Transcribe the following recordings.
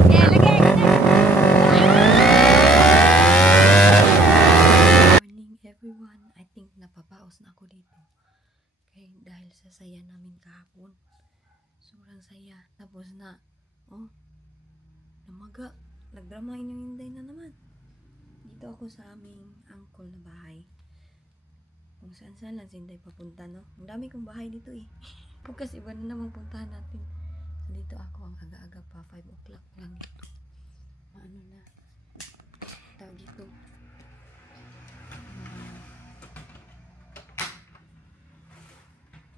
Morning everyone. I think napapaos na ako dito. Dahil sa saya namin kahapon. Sobrang saya. Tapos na. Oh. Namaga. Nagdrama inyong Inday na naman. Dito ako sa aming uncle na bahay. Kung saan saan lang si Inday papunta, no? Ang dami kong bahay dito eh. Bukas iba na namang puntahan natin. So, dito ako ang aga-aga pa. 5 o'clock lang dito. Ano na. Tawag dito.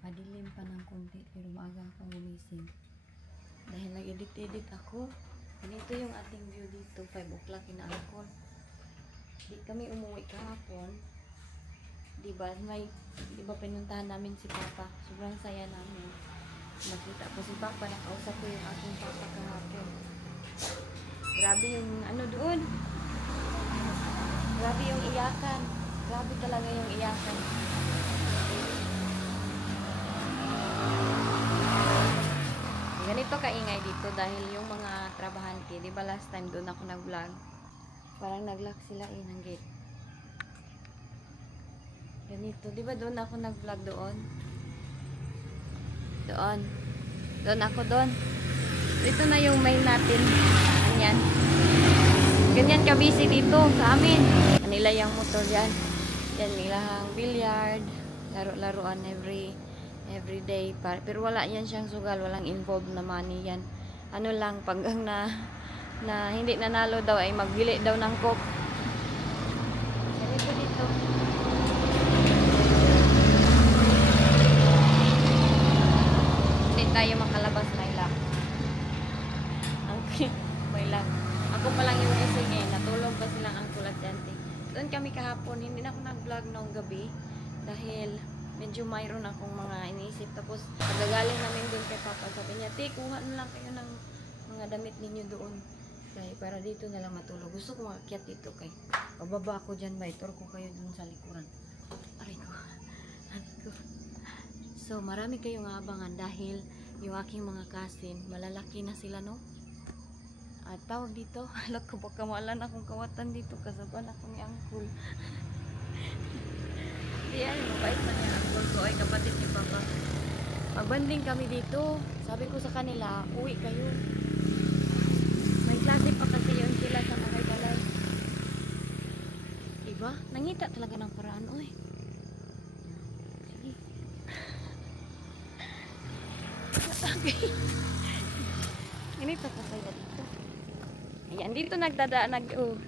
Madilim pa ng konti pero maaga akong gumising dahil nag-edit ako. Ganito yung ating view dito. 5 o'clock inaangkol. Di kami umuwi kahapon, diba pinuntahan namin si Papa. Sobrang saya namin. Nakita ko si Papa, nakausap ko yung aking Papa kahapon. Grabe yung ano doon, grabe yung iyakan, grabe talaga yung iyakan. Ganito kaingay dito dahil yung mga trabahante, di ba last time doon ako nag-vlog, parang nag-lock sila ng gate. Ganito, di ba doon ako nag-vlog doon? Doon ako doon. Dito na yung main natin. Ganyan. Ganyan ka-busy dito sa amin. Kanila yung motor yan. Yan nilang billiard, laro-laruan every day. Pero wala yan siyang sugal, walang involved na money yan. Ano lang, paggang na hindi nanalo daw ay magbili daw ng coke. Ganito dito. Hindi tayo makalabas, may lock. May lock. Ako pa lang yung ising eh. Natulog pa silang uncle at auntie. Doon kami kahapon, hindi na ako nag-vlog noong gabi dahil medyo mayroon akong mga iniisip. Tapos, pagagaling namin doon kay Papa, sabi niya, "Te, kuha na lang kayo ng mga damit ninyo doon. Kaya para dito na lang matulog." Gusto ko makakyat dito kay pababa ako dyan ba. Itor ko kayo doon sa likuran. Aray ko. So, marami kayong abangan dahil yung aking mga cousin, malalaki na sila, no? At tawag dito, alam ko baka maalan akong kawatan dito kasaban ako ni uncle. Yan, mabait pa niya uncle ko ay kapatid ni Papa. Magbanding kami dito. Sabi ko sa kanila, uwi kayo. May klase pa kasi yun sila sa Tagaytay. Diba? Nangita talaga ng paraan, oy. Sige. Okay. Ganito ka kayo dito. Ayan, dito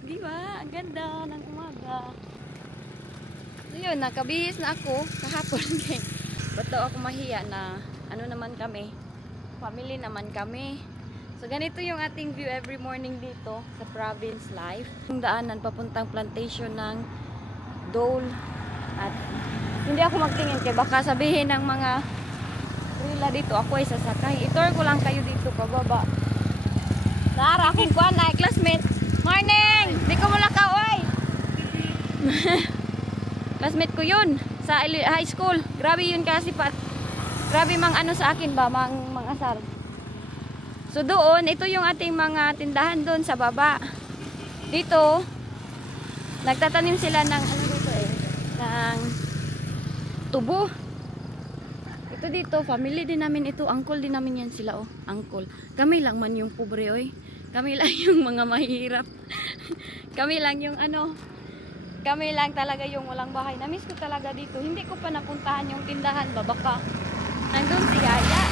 di ba? Ang ganda ng umaga. So yun, nakabihis na ako kahapon. Ba't daw ako mahiya na ano naman kami, family naman kami. So ganito yung ating view every morning dito sa province life. Yung daanan papuntang plantation ng Dole. At hindi ako magtingin kay baka sabihin ng mga rila dito ako ay sasakay. Itor ko lang kayo dito pababa. Nara akong kuan ay classmate. Morning! Di ko mula ka, oy! Classmate ko yun sa high school. Grabe yun kasi grabe mang ano sa akin ba, mang asar. So doon, ito yung ating mga tindahan doon sa baba. Dito, nagtatanim sila ng ano dito ng tubo. Ito dito, family din namin ito. Uncle din namin yan sila, oh. Uncle. Kami lang man yung pobre, oy. Kami lang yung mga mahirap. Kami lang yung ano, kami lang talaga yung walang bahay. Namiss ko talaga dito. Hindi ko pa napuntahan yung tindahan ba. Baka nandun si Yaya.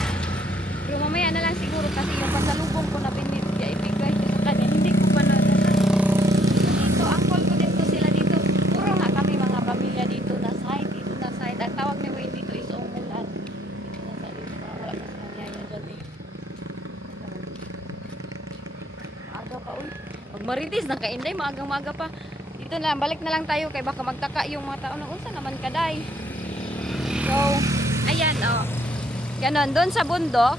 Pero mamaya na lang siguro kasi yung pasalubong ko na ibigay ko sa kanya. Hindi ko pa na dito, uncle ko dito sila dito. Puro nga kami mga pamilya dito na side. Dito na side. Ang tawag ni Wayne dito is Umulan. Dito na side. Dito na wala pa si Yaya dyan eh. Maaga pa uy. Pag maritis, nakainday, maagang-maga pa. Dito na, balik na lang tayo kay baka magtaka yung mga tao na unsa naman kaday. So, ayan oh. Ganon, doon sa bundok,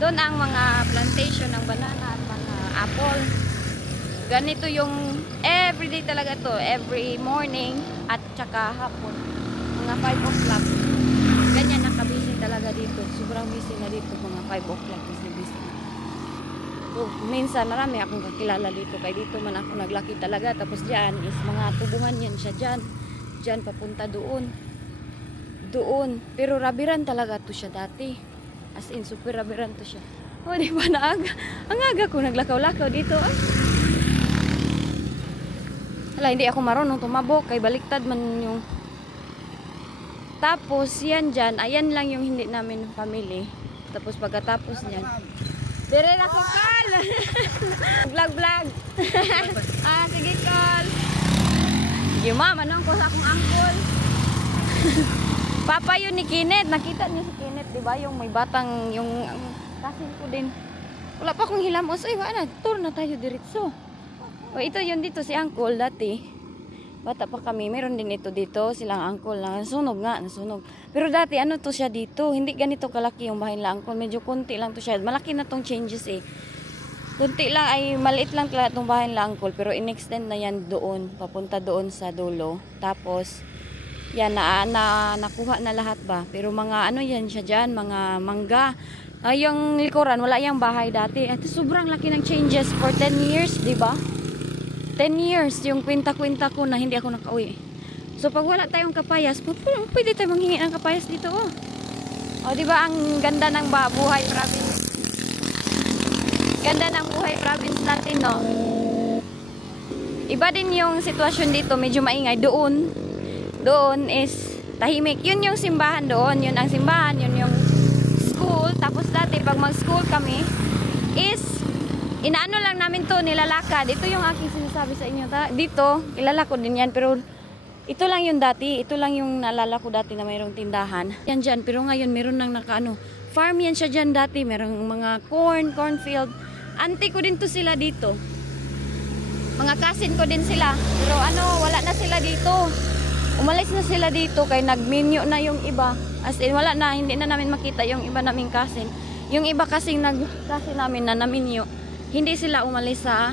doon ang mga plantation ng banana at mga apple. Ganito yung everyday talaga to, every morning at tsaka hapon. Mga 5 o'clock. Ganyan nakabisi talaga dito. Sobrang busy na dito mga 5 o'clock kasi busy. So So, minsan marami akong kakilala dito. Kaya dito man ako naglaki talaga. Tapos dyan is mga tubungan yan siya dyan. Dyan papunta doon. Doon. Pero rabiran talaga to siya dati. As in, super rabiran to siya. O, di ba naaga? Ang aga ko naglakaw-lakaw dito. Ay. Hala, hindi ako marunong tumabok. Kay baliktad man yung... Tapos, yan dyan. Ayan lang yung hindi namin family. Tapos pagkatapos niyan. Dire na ko, Carl! Vlog. Sige, Carl. Sige, ma. Manong ko sa akong angkol. Papa yun ni Kenneth. Nakita niyo si Kenneth, diba? Yung may batang, yung kasin ko din. Wala pa akong hilamos. Ay, wala na. Tour na tayo diretso. O, ito yun dito si Uncle dati. Bata pa kami. Meron din ito dito. Silang Uncle na. Nasunog nga. Nasunog. Pero dati, ano to siya dito? Hindi ganito kalaki yung bahay nila Uncle. Medyo konti lang to siya. Malaki na tong changes eh. Konti lang. Ay, maliit lang talaga itong bahay nila Uncle. Pero in-extend na yan doon. Papunta doon sa dulo. Tapos, yan, nakuha na lahat ba? Pero mga ano yan siya dyan, mga mangga. Yung likuran, wala yung bahay dati. At sobrang laki ng changes for 10 years, di ba? 10 years, yung kwenta-kwenta ko na hindi ako nakauwi. So, pag wala tayong kapayas, pwede tayo manghingi ng kapayas dito, oh. O, di ba, ang ganda ng buhay province. Ganda ng buhay province natin, no? Iba din yung sitwasyon dito, medyo maingay. Doon is tahimik. Yun yung simbahan doon. Yun ang simbahan. Yun yung school. Tapos dati pag mag-school kami is inaano lang namin to, nilalakad. Ito yung aking sinasabi sa inyo. Dito, kilala ko din yan. Pero ito lang yung dati. Ito lang yung naalala ko dati na mayroong tindahan. Yan dyan. Pero ngayon meron nang nakaano. Farm yan siya dyan dati. Merong mga cornfield. Auntie ko din to sila dito. Mga cousin ko din sila. Pero ano, wala na sila dito. Umalis na sila dito kay nagminyo na yung iba. As in, wala na, hindi na namin makita yung iba naming cousin. Yung iba kasing nag-cousin namin na naminyo, hindi sila umalis sa,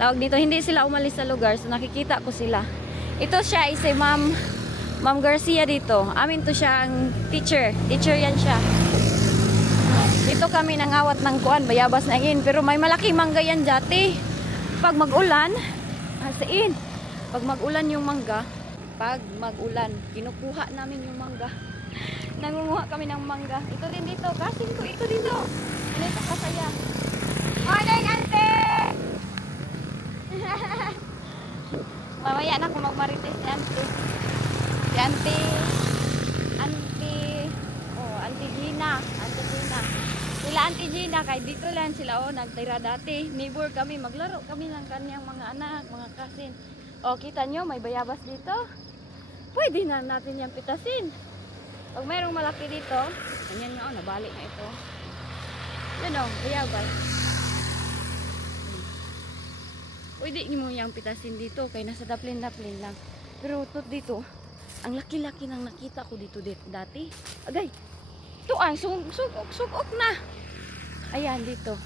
tawag dito, hindi sila umalis sa lugar. So, nakikita ko sila. Ito siya is si Ma'am Garcia dito. Amin to siya ang teacher. Teacher yan siya. Dito kami nangawat ng kuan, bayabas na yun. Pero may malaking mangga yan dati. Pag mag-ulan, as in, pag mag-ulan yung mangga, pag mag-ulan, kinukuha namin yung mangga. Nangunguha kami ng mangga. Ito din dito. Kasin ko ito dito. Dito kasaya. Morning, auntie! Mamaya na kung magmarites si auntie. Si auntie Gina. Auntie Gina. Sila auntie Gina, kay dito lang sila nagtira dati. Neighbor kami. Maglaro kami ng kanyang mga anak, mga kasin. O, kita nyo, may bayabas dito. Pwede na natin yung pitasin. Pag mayroong malaki dito, ganyan nyo, nabalik na ito. Yan o, bayabas. Pwede mo yung pitasin dito, kaya nasa daplin-daplin lang. Pero dito, ang laki-laki nang nakita ko dito dati. Agay, ito ay, sugok na. Ayan, dito.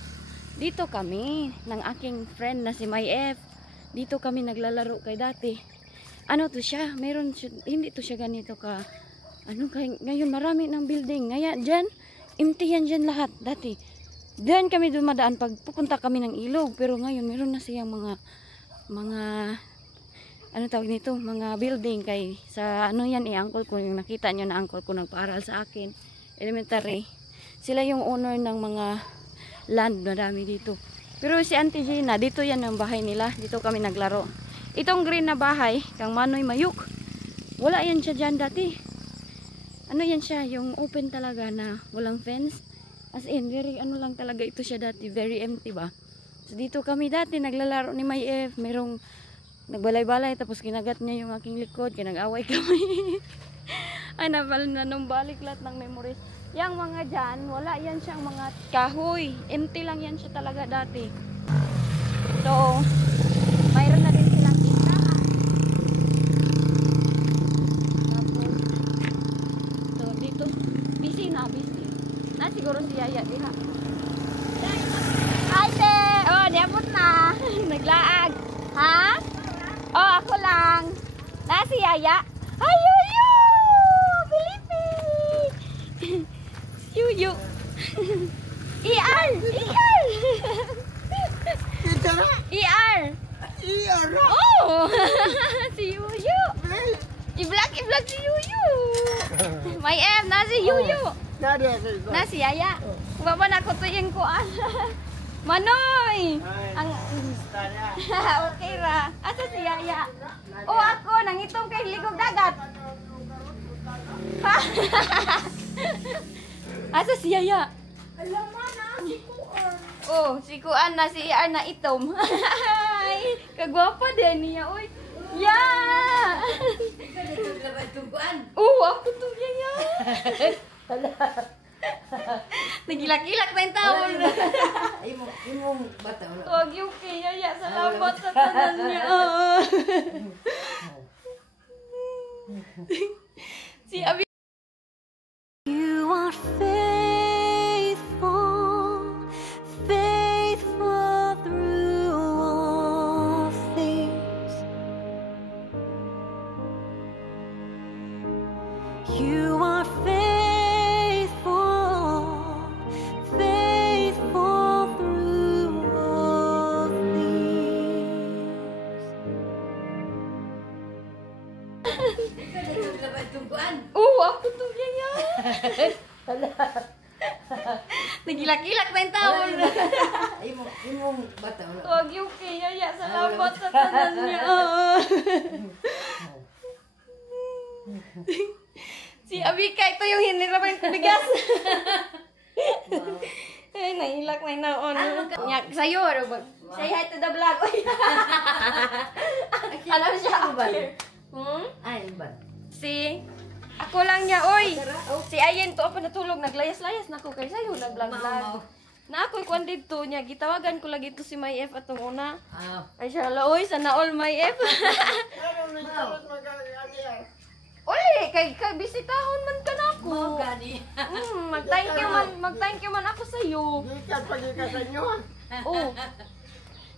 Dito kami, ng aking friend na si May F. Dito kami naglalaro kay dati. Ano to siya? Meron, hindi to siya ganito ka. Ano kay ngayon marami ng building. Ngayon diyan, empty yan diyan lahat dati. Diyan kami dumadaan pag pupunta kami ng ilog, pero ngayon meron na siyang mga ano tawag nito, mga building kay sa ano yan uncle ko, yung nakita niyo na uncle ko nagpaaral sa akin, elementary. Sila yung owner ng mga land, marami dito. Pero si Auntie Gina, dito yan ang bahay nila. Dito kami naglaro. Itong green na bahay, kang Manoy Mayuk, wala yan siya dyan dati. Ano yan siya, yung open talaga na walang fence. As in, very ano lang talaga ito siya dati, very empty ba. So dito kami dati, naglalaro ni May F, merong nagbalay-balay, tapos kinagat niya yung aking likod, kinag-away kami. Ay, nanumbalik lahat ng memories. Yang mga dyan, wala yan siyang mga kahoy. Empty lang yan siya talaga dati. So, mayroon na din silang tindahan. Tapos, so dito, busy na, busy. Na siguro si Yaya diha. Hi, te! Oh, niabot na. Naglaag. Ha? Oh, ako lang. Na si Yaya. Ay, yuyu! Pilipin! Yuyu! ER! ER! vlog si Yuyu. May F na si Yuyu. Na si Yaya. Baba na ko to yung kuan. Manoy. Ang okay ra. Asa si Yaya? Oh, ako nangitong kay ligog dagat. Asa si Yaya? Alam mo na, si Kuan. Oh, si Kuan na si Iar na itom. Ay, kagwapa din niya, oy. Ya! Oh, ako to Yaya. Nagilak-ilak na yung tawon. Imong bata. Huwag yung kay Yaya. Salamat sa tanan niya. Si Abi. You are faithful, faithful through all things. You are faithful, faithful through all things. Oh, ako to Yaya. Nagilak-ilak na yung tawon. Imong bata. Huwag yung kay Yaya. Salamat sa tanan niya. Si Abika, ito yung hiniraman ko bigas. Ay, nahilak na yung naon. Sa'yo, say hi to the vlog. Alam siya, Abir. Ay, ba? Si, ako lang niya, oy. Si Ayen to, apa natulog, naglayas-layas na ko kay sa'yo, nag-vlog-vlog. Na ako'y kwan dito niya, gitawagan ko lagi to si May F atong una. Ay siya, oy, sana all May F. Uli, kay bisitahon man ka na ako. Mag-thank you man ako sa'yo. Oh.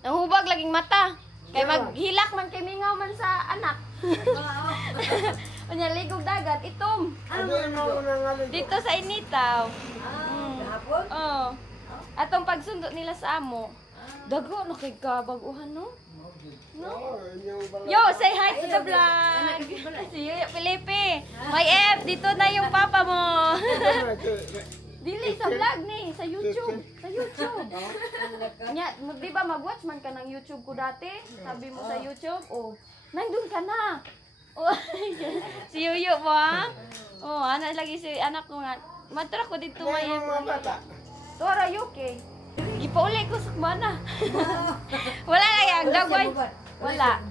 Nanghubag laging mata. Kay maghilak man kay mingaw man sa anak. Unya ligog dagat itom. Dito sa Initaw. Oh. Atong pagsundo nila sa amo. Dago na kay kabaguhan no? No? Yo, say hi to the vlog. Si Felipe. May F, dito na yung papa mo. Dili sa vlog ni, sa YouTube. Sa YouTube. Nya, di ba mag-watch man ka ng YouTube ko dati? Sabi mo sa YouTube, oh, nandun ka na. Oh, si Yuyu mo ha? Oh, ana lagi si anak ko nga. Matra ko dito may Tora UK. Gipauli ko sa mana. Wala na yan, dagway. Wala.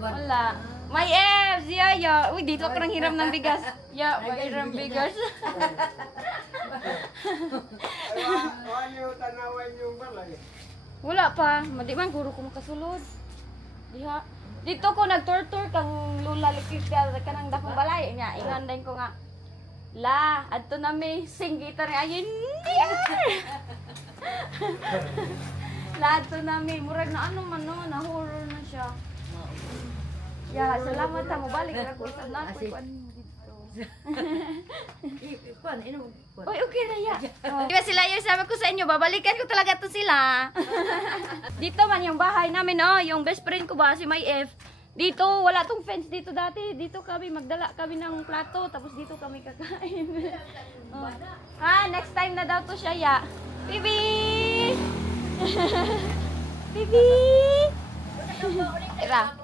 May F, siya, ya. Uy, dito ako nang hiram ng bigas. Ya, hiram bigas. Wala pa. Madi man, guro ko makasulod. Diha. Dito ko nag-tour-tour kang lula likit ka nang dakong balay. Ingan din ko nga. La, adto na may sing guitar ayin. La, adto na may murag na ano man no, na horror na siya. Ya, salamat sa mo balik ra ko sa na ko kuan dito. Oy, okay na ya. Diba sila yung sabi ko sa inyo, babalikan ko talaga to sila. Dito man yung bahay namin, oh, yung best friend ko ba, si May F. Dito, wala tong fence dito dati. Dito kami, magdala kami ng plato, tapos dito kami kakain. Oh. Ha, next time na daw to siya, ya. Bibi! Bibi! Tira.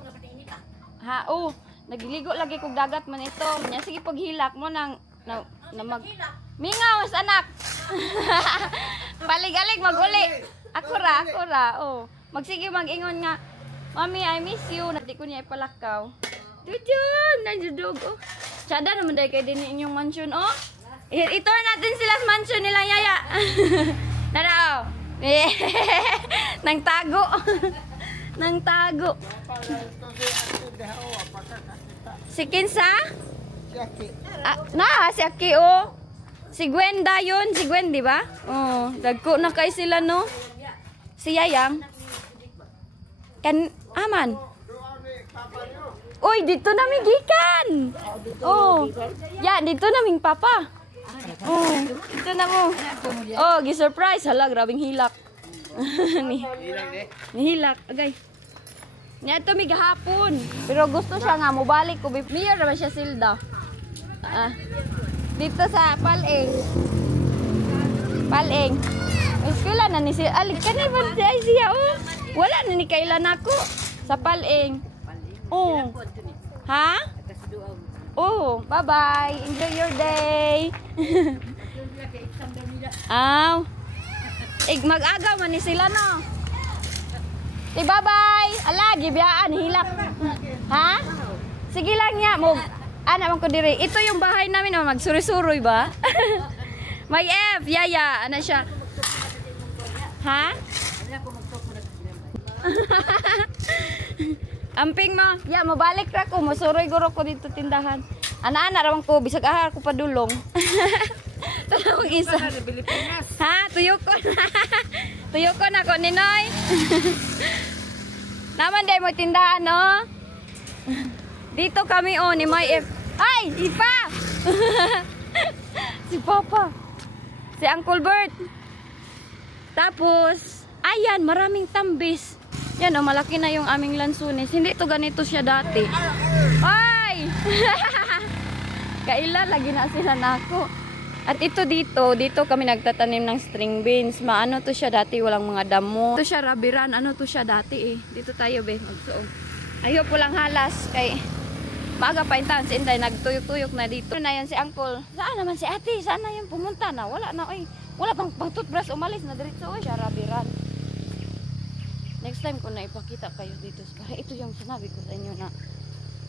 Ha, oh, nagliligo lagi kog dagat man ito. Nya sige paghilak mo nang na mag mingaw sa anak. Balik-alik maguli. Ako ra, oh. Magsige mag-ingon nga. Mami, I miss you. Nati ko niya ipalakaw. Dudyun, nanjudog, oh. Tsada naman dahil kayo din inyong mansion, oh. I-tour natin sila sa mansion nila, Yaya. Naraw. Nang tago. Nang tago. Si Kinsa? Si Aki, oh. Si Gwenda yun. Si Gwen, di ba? Oh, dagko na kay sila, no? Si Yayang. Aman. Uy, dito namin gikan. Oh. Ya, dito naming papa. Oh, dito na mo. Oh, gi-surprise. Hala, grabing hilak. Nihilak. Agay. Niya ito may gahapon. Pero gusto siya nga, mubalik ko. Mayor naman siya silda. Dito sa Paleng. Paleng. Eskwela na ni si Alig ka na ba siya oh. Wala na ni kailan ako sa Paleng. Oh. Ha? Oh, bye-bye. Enjoy your day. Aw. Mag-agaw man ni sila no. Bye-bye. Ala, gibiyaan hilak. Ha? Sige lang niya mo. Ana man ko diri. Ito yung bahay namin, oh, magsuri-suroy ba? May F, yaya, ana siya. Ha? Amping mo. Ya, mabalik ra ko, masuroy guro ko dito tindahan. Ana-ana ra man ko bisag ahar ko padulong. Tanong isa. Ha, tuyokon. Tuyokon ako ni Noy. Naman day mo tindahan, no? Dito kami oh ni May F. Ay, Ipa! Si Papa. Si Uncle Bert. Tapos, ayan, maraming tambis. Yan oh, malaki na yung aming lansunis. Hindi to ganito siya dati. Ay! Kailan lagi na sila nako. At ito dito kami nagtatanim ng string beans. Maano to siya dati, walang mga damo. Ito siya rabiran, ano to siya dati eh. Dito tayo be, magsuog. Ayaw po lang halas kay maaga pa intan si Inday nagtuyok-tuyok na dito. Na yan si Uncle. Saan naman si Ate? Saan na yung pumunta na? Wala na oy. Wala pang toothbrush umalis na diretso oy, siya rabiran. Next time ko na ipakita kayo dito. Para ito yung sinabi ko sa inyo na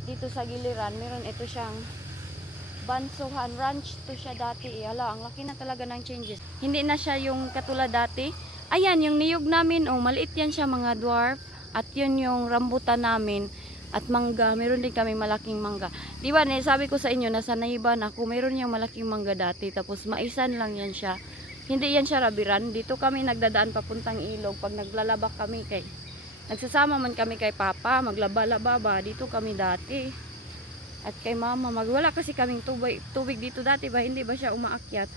dito sa giliran, meron ito siyang Bansuhan Ranch to siya dati. Hala, ang laki na talaga ng changes. Hindi na siya yung katulad dati. Ayan, yung niyog namin, oh, maliit yan siya mga dwarf. At yun yung rambutan namin. At mangga, meron din kami malaking mangga. Diba, sabi ko sa inyo, nasa Naiban ako, meron yung malaking mangga dati. Tapos maisan lang yan siya. Hindi yan siya rabiran. Dito kami nagdadaan papuntang ilog. Pag naglalaba kami kay, nagsasama man kami kay Papa, maglaba-laba ba. Dito kami dati. At kay Mama, wala kasi kaming tubig dito dati ba, hindi ba siya umaakyat.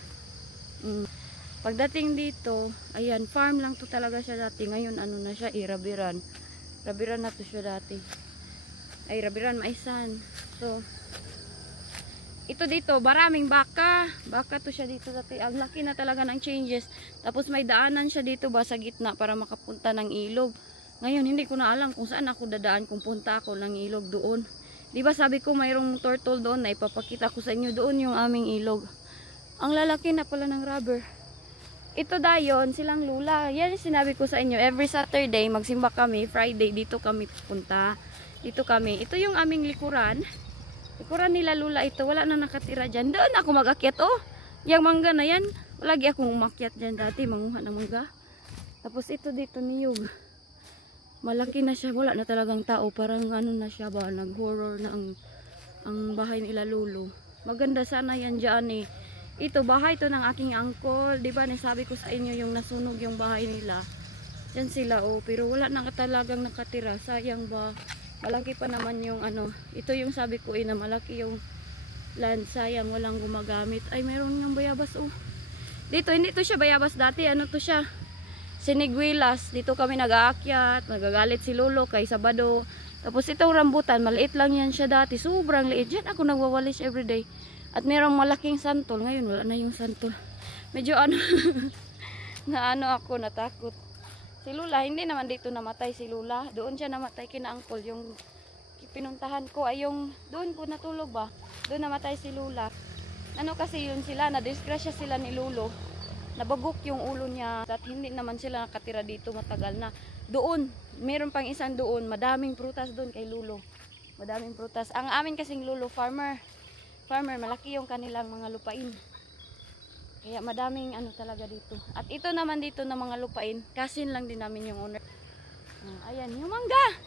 Pagdating dito, ayan, farm lang to talaga siya dati. Ngayon, ano na siya, rabiran. Rabiran na to siya dati. Ay, rabiran, maisan. So, ito dito, maraming baka. Baka to siya dito dati. Ang laki na talaga ng changes. Tapos may daanan siya dito ba sa gitna para makapunta ng ilog. Ngayon, hindi ko na alam kung saan ako dadaan kung punta ako ng ilog doon. Diba sabi ko mayroong turtle doon na ipapakita ko sa inyo, doon yung aming ilog. Ang lalaki na pala ng rubber. Ito dayon, silang lula. Yan sinabi ko sa inyo, every Saturday magsimba kami, Friday dito kami pupunta. Dito kami. Ito yung aming likuran. Likuran nila lula ito, wala na nakatira dyan. Doon ako mag-akyat oh. Yung mangga na yan, lagi akong umakyat dyan dati, manguha ng mangga. Tapos ito dito niyog. Malaki na siya, wala na talagang tao, parang ano na siya ba, nag-horror na ang bahay nila Lolo. Maganda sana yan dyan eh. Ito, bahay to ng aking uncle, diba nasabi ko sa inyo yung nasunog yung bahay nila. Yan sila oh, pero wala na talagang nakatira, sayang ba. Malaki pa naman yung ano, ito yung sabi ko eh na malaki yung land, sayang walang gumagamit. Ay, mayroon ng bayabas oh. Dito, hindi to siya bayabas dati, ano to siya? Siniguilas, dito kami nag-aakyat, nagagalit si Lolo kay Sabado. Tapos itong rambutan, maliit lang yan siya dati, sobrang liit. Diyan ako nagwawalis everyday. At mayroong malaking santol, ngayon wala na yung santol. Medyo ano, na ano ako, natakot. Si Lula, hindi naman dito namatay si Lula. Doon siya namatay kina Uncle, yung pinuntahan ko ay yung, doon po natulog ba? Doon namatay si Lula. Ano kasi yun sila, na-disgrasya sila ni Lolo. Nabagok yung ulo niya at hindi naman sila nakatira dito matagal na. Doon, meron pang isang doon, madaming prutas doon kay Lolo. Madaming prutas. Ang amin kasing Lolo, farmer, malaki yung kanilang mga lupain. Kaya madaming ano talaga dito. At ito naman dito na mga lupain, kasin lang din namin yung owner. Ayan, yung mangga.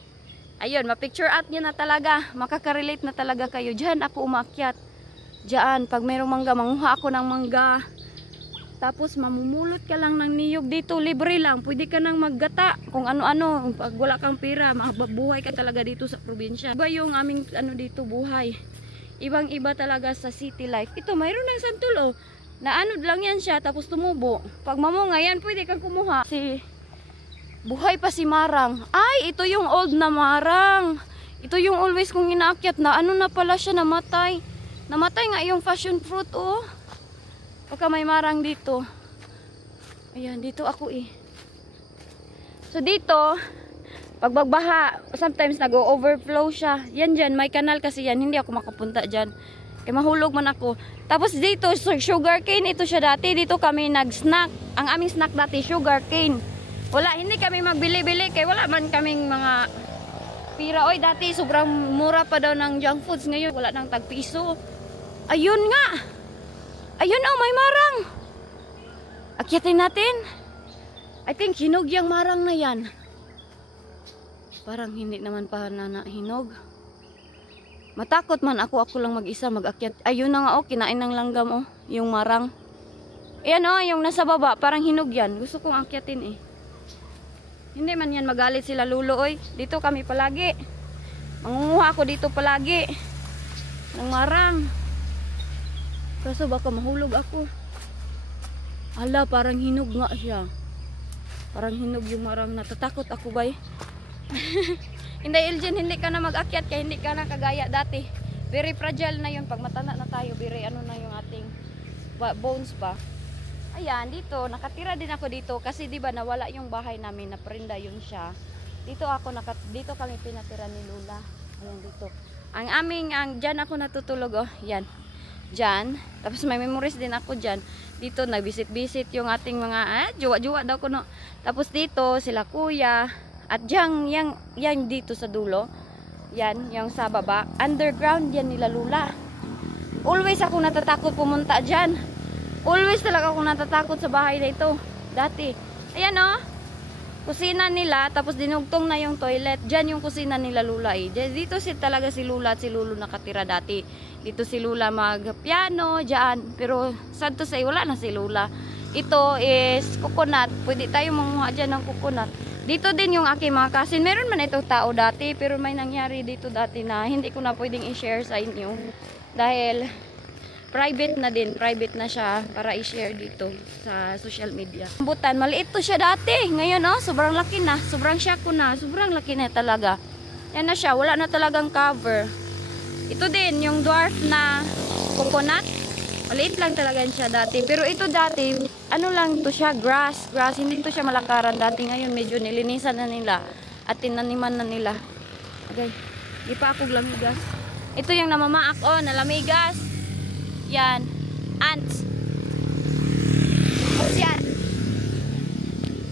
Ayun, ma-picture out niya na talaga. Makaka-relate na talaga kayo. Diyan ako umakyat. Diyan, pag mayroong mangga, manguha ako ng mangga. Tapos mamumulot ka lang ng niyog dito, libre lang. Pwede ka nang maggata kung ano-ano. Pag wala kang pera, mabuhay ka talaga dito sa probinsya. Iba yung aming ano dito buhay. Ibang-iba talaga sa city life. Ito, mayroon ng santol oh. Naanod lang yan siya, tapos tumubo. Pag mamunga yan, pwede kang kumuha. Buhay pa si Marang. Ay, ito yung old na Marang. Ito yung always kong inaakyat na ano na pala siya namatay. Namatay nga yung passion fruit, oh. Baka may marang dito. Ayan, dito ako eh. So dito, pag bagbaha, sometimes nag-overflow siya. Yan dyan, may kanal kasi yan. Hindi ako makapunta dyan. Kaya mahulog man ako. Tapos dito, sugar cane ito siya dati. Dito kami nag-snack. Ang aming snack dati, sugar cane. Wala, hindi kami magbili-bili. Kaya wala man kaming mga pira. Oy, dati sobrang mura pa daw ng junk foods. Ngayon, wala nang tagpiso. Ayun nga. Ayun, oh, may marang. Akyatin natin. I think hinog yung marang na yan. Parang hindi naman pa hinog. Matakot man ako lang mag-isa mag-akyat. Ayun na nga, oh, kinain ng langgam, oh, yung marang. Ayan, oh, yung nasa baba, parang hinog yan. Gusto kong akyatin eh. Hindi man yan magalit sila lulo, oy. Dito kami palagi. Mangunguha ako dito palagi ng marang. Kaso baka mahulog ako. Ala, parang hinog nga siya. Parang hinog yung marang. Natatakot ako, bay. Hindi, Elgin, hindi ka na mag-akyat kaya hindi ka na kagaya dati. Very fragile na yun. Pag matanda na tayo, very ano na yung ating bones ba. Ayan, dito, nakatira din ako dito. Kasi diba nawala yung bahay namin, naprenda yun siya. Dito dito kami pinatira ni Lula. Ayan, dito. Dyan ako natutulog, oh. Yan. Dyan. Tapos may memories din ako dyan. Dito, nagbisit-bisit yung ating mga, juwa-juwa daw ko, no. Tapos dito, sila kuya. At yan dito sa dulo. Yan, yung sa baba. Underground yan nila Lula. Always ako natatakot pumunta dyan. Always talaga ako natatakot sa bahay na ito. Dati. Ayan, oh. Kusina nila, tapos dinugtong na yung toilet. Diyan yung kusina nila Lula eh. Dito talaga si Lula at si Lulu nakatira dati. Dito si Lula mag-piano, diyan. Pero sad to say, wala na si Lula. Ito is coconut. Pwede tayo manguha dyan ng coconut. Dito din yung aking mga cousin. Meron man itong tao dati, pero may nangyari dito dati na hindi ko na pwedeng i-share sa inyo. Dahil private na din, private na siya para i-share dito sa social media. Rambutan, maliit to siya dati. Ngayon, oh, sobrang laki na. Sobrang siya ko na. Sobrang laki na talaga. Yan na siya, wala na talagang cover. Ito din, yung dwarf na coconut. Maliit lang talaga siya dati. Pero ito dati, ano lang to siya, grass. Hindi to siya malakaran dati. Ngayon, medyo nilinisan na nila. At tinaniman na nila. Okay, di pa ako lamigas. Ito yung namamaak, oh, nalamigas. Yan. Ants. Tapos yan.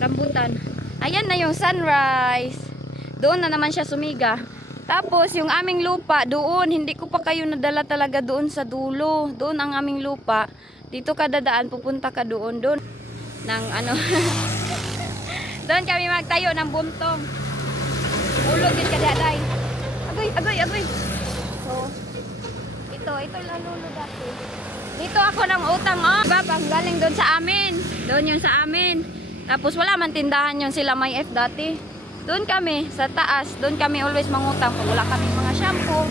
Rambutan. Ayan na yung sunrise. Doon na naman siya sumiga. Tapos yung aming lupa doon. Hindi ko pa kayo nadala talaga doon sa dulo. Doon ang aming lupa. Dito ka dadaan. Pupunta ka doon. Doon. Ng ano. Doon kami magtayo ng buntong. Ulog yun ka daday. Agoy. So, ito lalulo dati. Dito ako ng utang, oh. Diba, pang galing doon sa amin. Doon yun sa amin. Tapos wala man tindahan yun sila may F dati. Doon kami, sa taas. Doon kami always mangutang. Kung wala kami mga shampoo.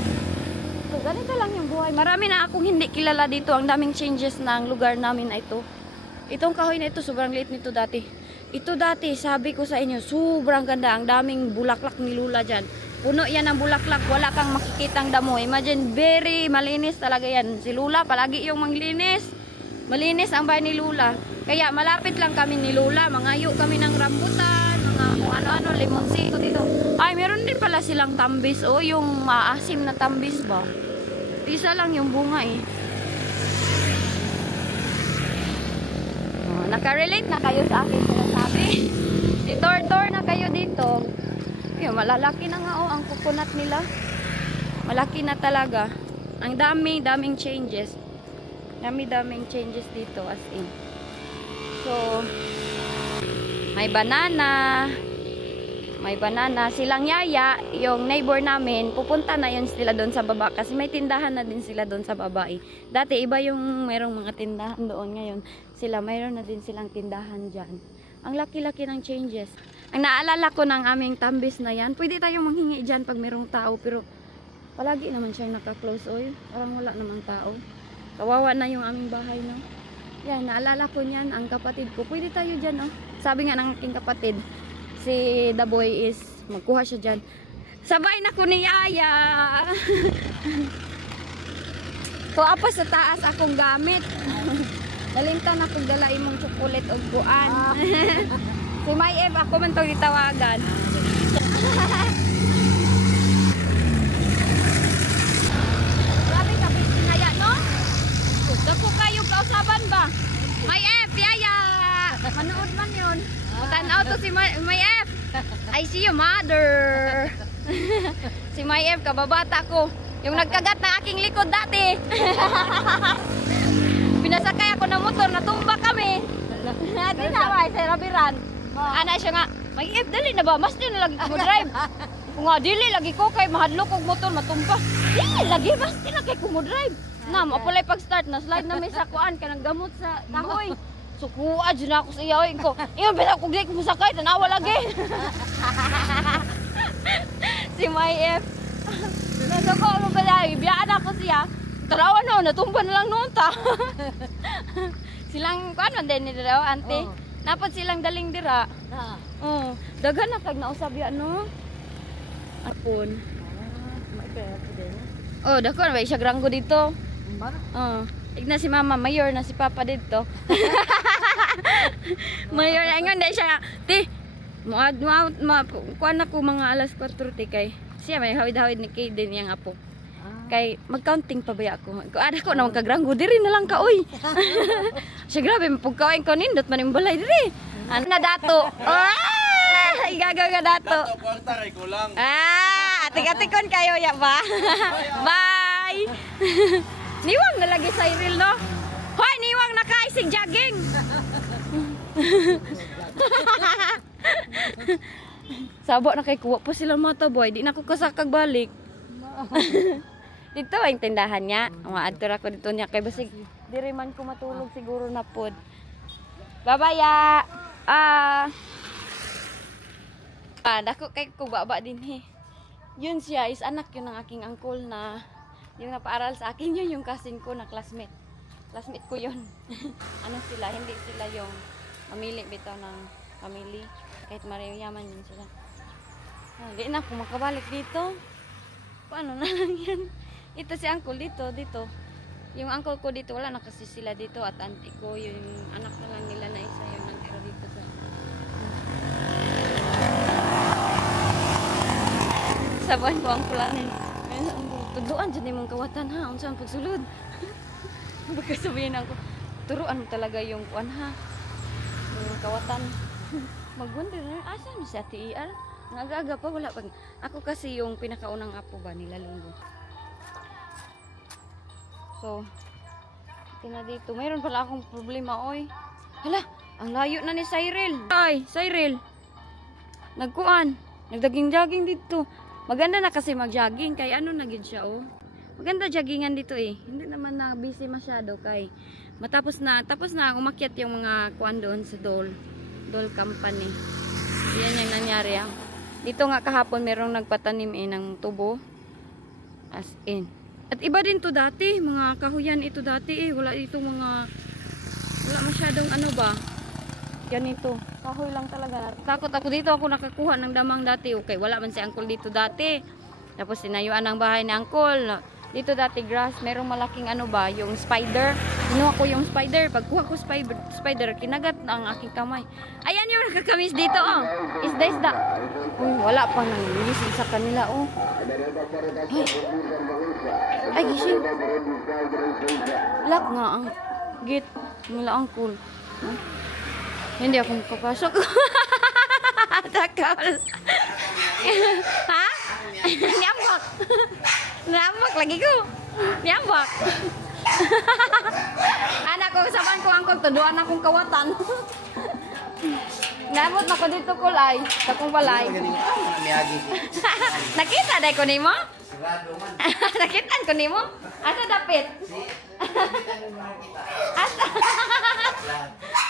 So, ganito lang yung buhay. Marami na akong hindi kilala dito. Ang daming changes ng lugar namin na ito. Itong kahoy na ito, sobrang liit nito dati. Ito dati, sabi ko sa inyo, sobrang ganda. Ang daming bulaklak ni Lula dyan. Puno yan ng bulaklak, wala kang makikitang damo. Imagine, very malinis talaga yan. Si Lula, palagi yung manglinis. Malinis ang bahay ni Lula. Kaya malapit lang kami ni Lula. Mangayo kami ng rambutan, mga kung ano-ano, limonsito dito. Ay, meron din pala silang tambis. O, yung maasim na tambis ba? Isa lang yung bunga eh. Nakarelate na kayo sa akin sinasabi. Itor-tor na kayo dito. Ayun, malalaki na nga, oh, ang coconut nila. Malaki na talaga. Ang daming changes. Daming changes dito as in. So, may banana. Silang yaya, yung neighbor namin, pupunta na yun sila doon sa baba. Kasi may tindahan na din sila doon sa baba eh. Dati iba yung mayroong mga tindahan doon. Ngayon, mayroon na din silang tindahan dyan. Ang laki-laki ng changes. Ang naalala ko ng aming tambis na yan, pwede tayong manghingi dyan pag mayroong tao, pero palagi naman siyang naka-close oil. Parang wala namang tao. Kawawa na yung aming bahay, no? Yan, naalala ko niyan, ang kapatid ko. Pwede tayo dyan, oh. Sabi nga ng aking kapatid, si The Boy is magkuha siya dyan. Sabay na ko ni Yaya. Tuwa pa sa taas akong gamit. Dalintan akong dala imong chocolate og kuan. Si May F ako man to gitawagan. Grabe ka pinaya no? Dako kayo kausaban ba? May F yaya. Manood man yun. Tanaw to si May F. I see you mother. Si May F kababata ko. Yung nagkagat na aking likod dati. Pinasakay ako ng motor, natumba kami. Di na ba, sa Rabiran. Ana siya nga, May F, dali na ba? Mas din na lagi ko drive. Kung nga, dili, lagi ko kay mahadlok og motor, matumba. Dili, lagi, mas din na kay ko mo drive. Na, mapulay pag-start na, slide na may sakuan, kanang gamot sa kahoy. So, kuha, dyan ako sa iyawin ko. Iyon, bisa ko gay, kumusakay, tanawa lagi. Si May F. Nasa ko, ano ba dahil, biyaan ako siya. Tarawa no, natumba na lang noon ta. Silang, ano din nila, ante. Napad silang daling dira. Dagan na kag nausab ya no. Apon. Oh, dako na ba siya granggo dito. Igna si mama, mayor na si papa dito. Mayor ingon dai siya. Ti, kuan ako mga alas 4:30 kay siya may hawid-hawid ni kay din yang apo. Kay mag-counting pa ba ako? Ada ko naman kagranggo diri na lang ka oy. Siya grabe pagkain ko nindot man yung balay diri. Ano na dato? Ah! Igagaw ka dato. Dato kwarta ray ko lang. Atik-atikon kayo ya ba? Bye. Niwang na lagi sa Iril no. Hoy, niwang nakaisig jogging. Sabo na kay kuha po sila mata boy, di na ko kasakag balik. Dito ang tindahan niya. Maadto ako dito niya kay basig diri man ko matulog siguro na pod. Babaya. Dako kay ko baba din he. Yun siya is anak yun ng aking uncle na yung napaaral sa akin yun yung cousin ko na classmate. Classmate ko yun. Ano sila, hindi sila yung mamili bitaw ng family. Kahit mariyaman yun sila. Hindi na ako makabalik dito. Paano na lang yan? Ito si uncle dito. Yung uncle ko dito, wala na kasi sila dito. At auntie ko, yung anak na lang nila na isa yung nantira dito sa... Sabuan ko ang kulanin. Tuduan dyan yung mga kawatan ha. Unsan pagsulod. Baka sabihin ako, turuan mo talaga yung kuan ha. Yung kawatan. Magwonder na, asan si Ate Ial? Nag-aga pa, wala pag... Ako kasi yung pinakaunang apo ba nila Lunggo. So, tina dito. Mayroon pala akong problema, oy. Hala, ang layo na ni Cyril. Ay, Cyril. Nagkuan. Nagdaging-jogging dito. Maganda na kasi mag-jogging. Kay ano na gid siya, oh. Maganda joggingan dito eh. Hindi naman na busy masyado kay tapos na umakyat yung mga kuan doon sa Dole Company. Yan yung nangyari ah. Dito nga kahapon merong nagpatanim ng tubo. As in. At iba din to dati, mga kahuyan ito dati eh. Wala masyadong ano ba. Ganito. Kahoy lang talaga. Takot ako dito ako nakakuha ng damang dati. Okay, wala man si uncle dito dati. Tapos sinayuan ang bahay ni uncle. Dito dati grass, merong malaking ano ba, yung spider. Kinuha ko yung spider. Pagkuha ko spider, kinagat na ang aking kamay. Ayan yung nakakamis dito, oh. Isda. Uy, wala pa nang lilising sa kanila, oh. Ay, gising. Lock nga ang gate nila uncle. Huh? Hindi ako makapasok. Takal. Ha? Niambak. Niambak lagi ko. Niambak. Anak ko, saban ko angkol, tuduan akong kawatan. Nabot na ko dito kulay. Takong palay. Nakita day ko nimo? Nakitaan ko nimo? Asa dapit? Asa?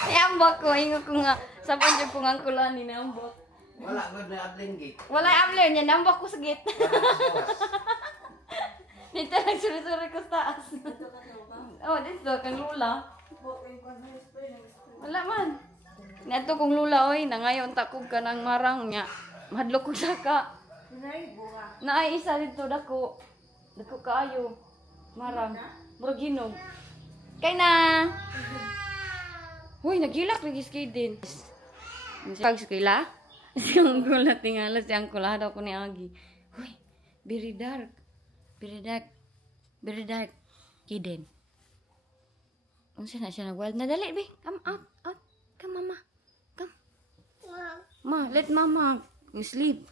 Niambak ko. Hingo ko nga. Saban dyan po nga kulan ni niambak. Wala ko na abling gate. Wala abler niya. Niambak ko sa gate. Dito nagsuri-suri ko sa taas. Oh, dito kang lula. Wala man. Nato kong lula oy, na ngayon takog ka ng marang niya. Mahadlok ko saka. Naay isa dito dako. Dako kaayo. Marang. Murag hinog. Kay na. Hoy, nagilak lagi si Kaden. Pag skila, siyang gulat tingala siyang kulada ko ni Agi. Hoy, very dark. Very dark. Very dark. Kaden. Unsa na siya nag-wild? Nadali, be. Come out. Out. Come, mama. Come. Ma, let mama sleep.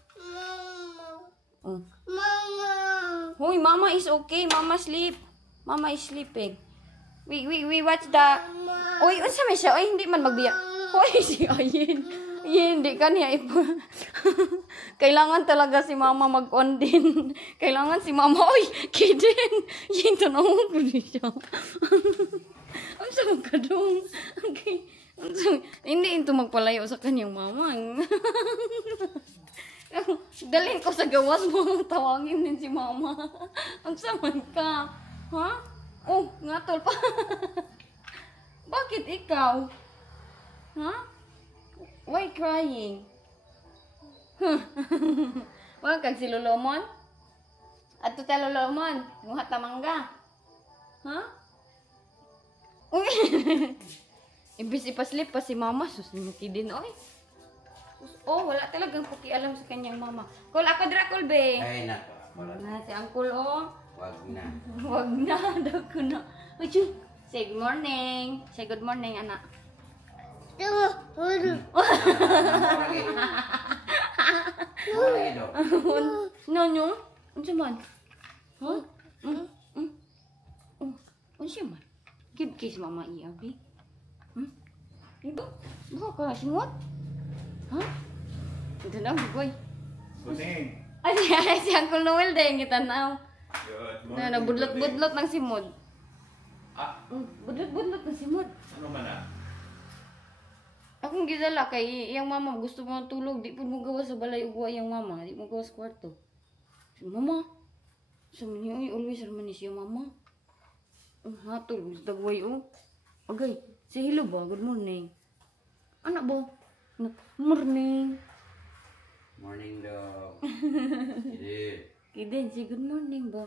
Oh. Hoy, mama is okay. Mama sleep. Mama is sleeping. We watch the... Uy, unsa man siya? Uy, hindi man magbiya. Uy, si Ayin. Hindi ka niya ipo. Kailangan talaga si mama mag-on din. Kailangan si mama. Uy, Kaden. Yin, tanong ko din siya. Unsa man ka dong? Okay. Hindi ito magpalayo sa kanyang mama. Dalhin ko sa gawas mo. Tawagin din si mama. Unsa man ka? Ha? Oh, ngatol pa. Bakit ikaw? Ha? Why crying? Wala kang si Lolomon? Ato ta Lolomon, muhat ta mangga. Ha? Uy. Imbis ipaslip pa si mama, susumuki din oy. Oh, wala talagang pakialam sa kanyang mama. Kol ako Dracul be. Ay nako. Wala na. Na si Uncle oh. Wag na. Wag na, daw ko na. Uy, say good morning. Say good morning, anak. Lagi. Lagi do. No, no. Unsa man? Ha? Unsa man? Give kiss mama iya, bi. Ibo? Buka ka simot? Ha? Ito na, boy. Kuning. Ay, si Uncle Noel din kita now. Good Na budlot-budlot ng simod. Ah, Budlot-budlot ng simod. ano man na? Akong gidala kay iyang mama gusto mo tulog, di pud mo gawa sa balay ug iyang mama, di mo gawa sa kwarto. Si mama, sa man always man ni siya mama. Hatol dagway oh. Agay, say hello ba? Good morning. Anak ba? Morning. Morning do. Hindi. Kiden, say good morning ba?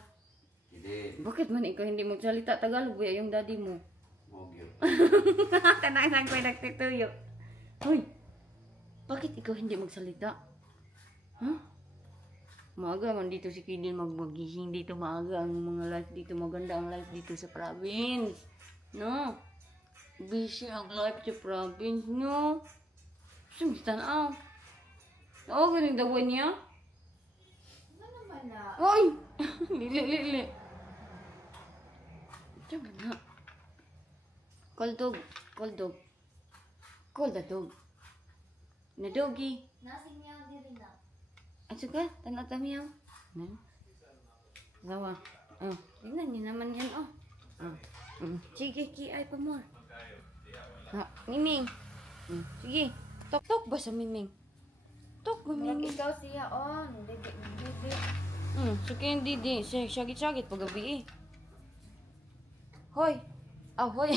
Hindi. Bakit man ikaw hindi magsalita Tagalog ba yung daddy mo? Mogyo. Tanang ko'y nagtituyo. Hoy, bakit ikaw hindi magsalita? Ha? Maaga man dito si Kidin magmagising dito. Maaga ang mga life dito. Maganda ang life dito sa province. No? Busy ang life sa province, no? Sumistan ah. Oo, ganun dawan niya. Ano naman na? Oy! Lili. Diyan na. Call dog. Call dog. Call the dog. Na doggy. Nasing niya din na. Aso ka? Tanata miyaw. Gawa. Oh, tingnan niyo naman yan, oh. Sige, kiay pa more. Ha, Miming. Sige. Tok-tok ba sa Miming? Tok ba Miming? Ikaw siya on. Didi. Sige hindi di. Syagit-syagit pag gabi eh. Hoy. Ah, hoy.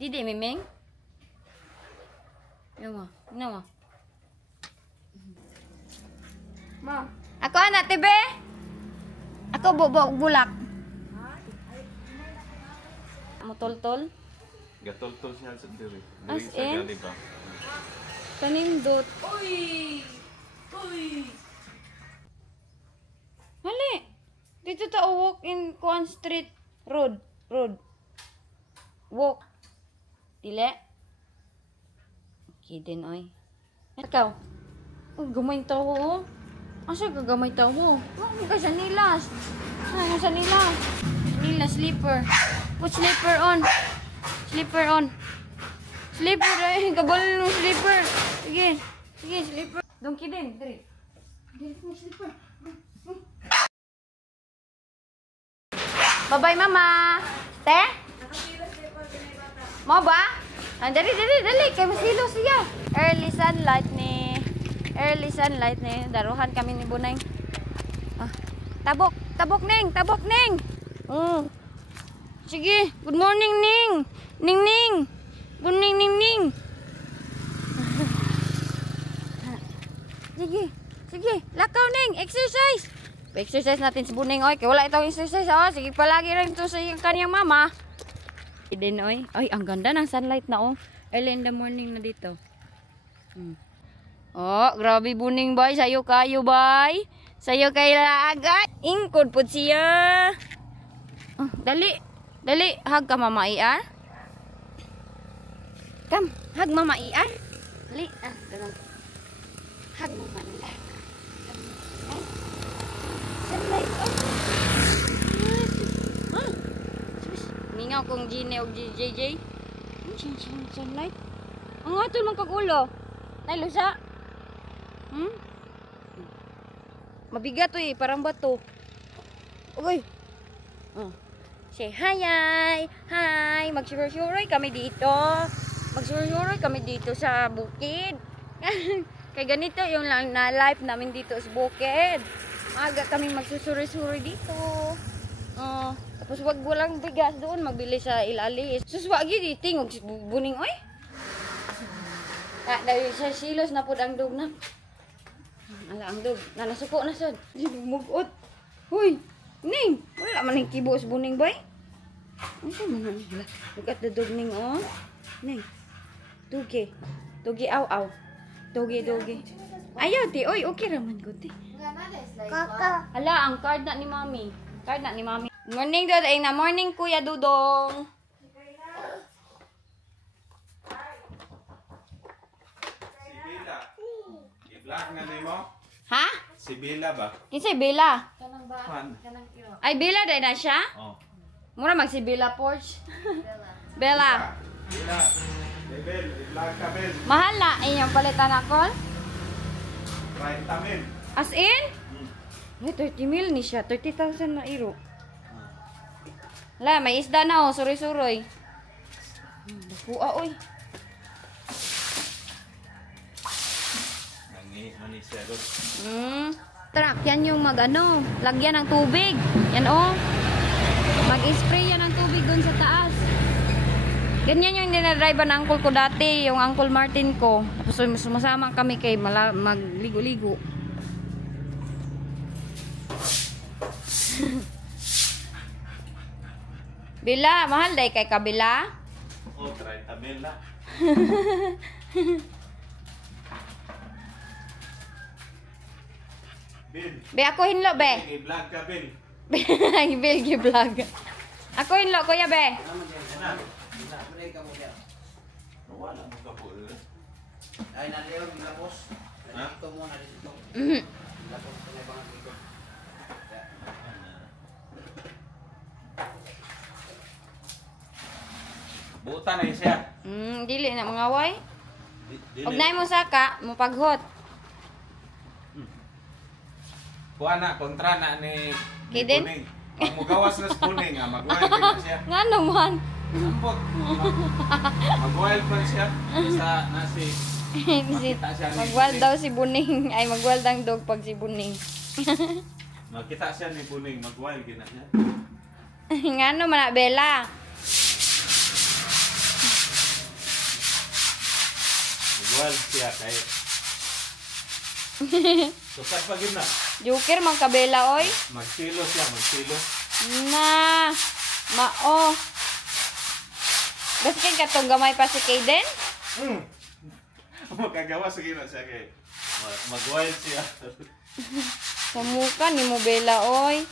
Didi, Miming? Yawa. Nawa. Ma. Ako anak, tibe? Ako bulak. Motol-tol? Gatol-tol siya sa diri. As Diri sa in? gali ba? Panindot. Uy! Uy! Hali. Dito ta walk in Kuan Street Road. Walk. Dile. Okay din oy. Ikaw. Oh, gamay tawo oh. Asa ka gamay tawo? Oh, ka sa nilas. Ay, sa nilas. Nilas slipper. Put slipper on. Slipper on. Slipper eh. Kabal mo slipper. Sige. Sige, slipper. Donkey din. Dali. Dali mo slipper. Bye-bye, mama. Te? Mau ba? Dali. Kaya masilo siya. Early sunlight ni. Daruhan kami ni Bunay. Tabok, Ning. Sige. Good morning, Ning. Ning. Good morning, Ning. Sige. Lakaw, Ning. Exercise. Pa-exercise natin si Buning, oy. Kaya wala itong exercise, oh. Sige, palagi rin ito sa kanyang mama. Din, oy. Ay, ang ganda ng sunlight na, oh. Early in the morning na dito. Oh, grabe Buning, bay. Sayo kayo, bay. Sayo kayo agad. Ingkod po siya. Oh, dali. Dali. Hug ka, Mama Iar. Come. Hug, Mama Iar. Dali. Ganun. Hug, Mama Iar. Sunlight, oh. Mingaw kong Gine o JJ. Sunlight. Ang nga ito mong kagulo. Naylo siya. Mabigat to eh. Parang bato. Uy. Say hi. Hi. Magsuroy kami dito. Magsuroy kami dito sa bukid. Kaya ganito yung na life namin dito sa bukid. Aga kami magsusuroy dito. Tapos wag walang bigas doon, magbili sa ilali. Suswagi di tingog Buning oy. Dahil sa silos na pud ang dog na. Ala ang dog, nasuko na sad. Mugot. Hoy, Ning, wala man ning kibo sa Buning boy. Ano man wala. Look at the dog Ning oh. Ning. Tugi aw. Dogi. Ayaw ti, oy, okay raman ko ti. Kaka. Ala, ang card na ni Mami. Morning Dodong, na morning Kuya Dudong. Si Bella. I-vlog na nimo? Ha? Si Bella ba? Kinsay Bella? Kanang ba? Juan. Kanang iro. Ay, Bella dahil na siya? Oh. Mura mag si Bella Porsche. Bella. Bella. Bel, i-vlog ka Bel. Mahal na inyong palitan ako? 30,000. As in? May 30,000 ni siya. 30,000 na iro. Wala, may isda na oh. Suroy. Bukuha, oy. Nangi siya doon. Truck, yan yung mag-ano. Lagyan ng tubig. Yan oh. Mag-spray yan ng tubig dun sa taas. Ganyan yung dinadrive ng uncle ko dati. Yung Uncle Martin ko. Tapos sumasama kami kay magligo-ligo. Bila, mahal day kay kabila. Oh, 30,000 na. Bel. Be, ako hinlo, be. I-vlog ka Bel. Bil, vlog. Ako hinlo, kuya, be. Wala mo ka po. Ay, naliw, lapos. Ha? Ito muna dito. Mhm. Lapos ko na bang dito. Buta na siya. Dili na mga way. Dili. Pag naay mo saka, mo paghot. Kuha na, kontra na ni Kiden? Buning. Pag mugawas na sa Buning, mag-wild na siya. Nga naman. Ambot. Mag-wild man siya. Sa nasi. Makita siya ni Magwal Buning. daw si Buning. Ay, magwal ang dog pag si Buning. Makita siya ni Buning. Mag-wild gina siya. Nga naman na, Bella. Mag-wild siya kay... Susad pa gina. Joker, mang kabela, oy. Magsilo siya, magsilo. Na. Mao. Baskin ka itong gamay pa si Kaden? Magkagawa sa gina siya kay... Mag-wild siya. Sa muka ni mo, Bella, oy.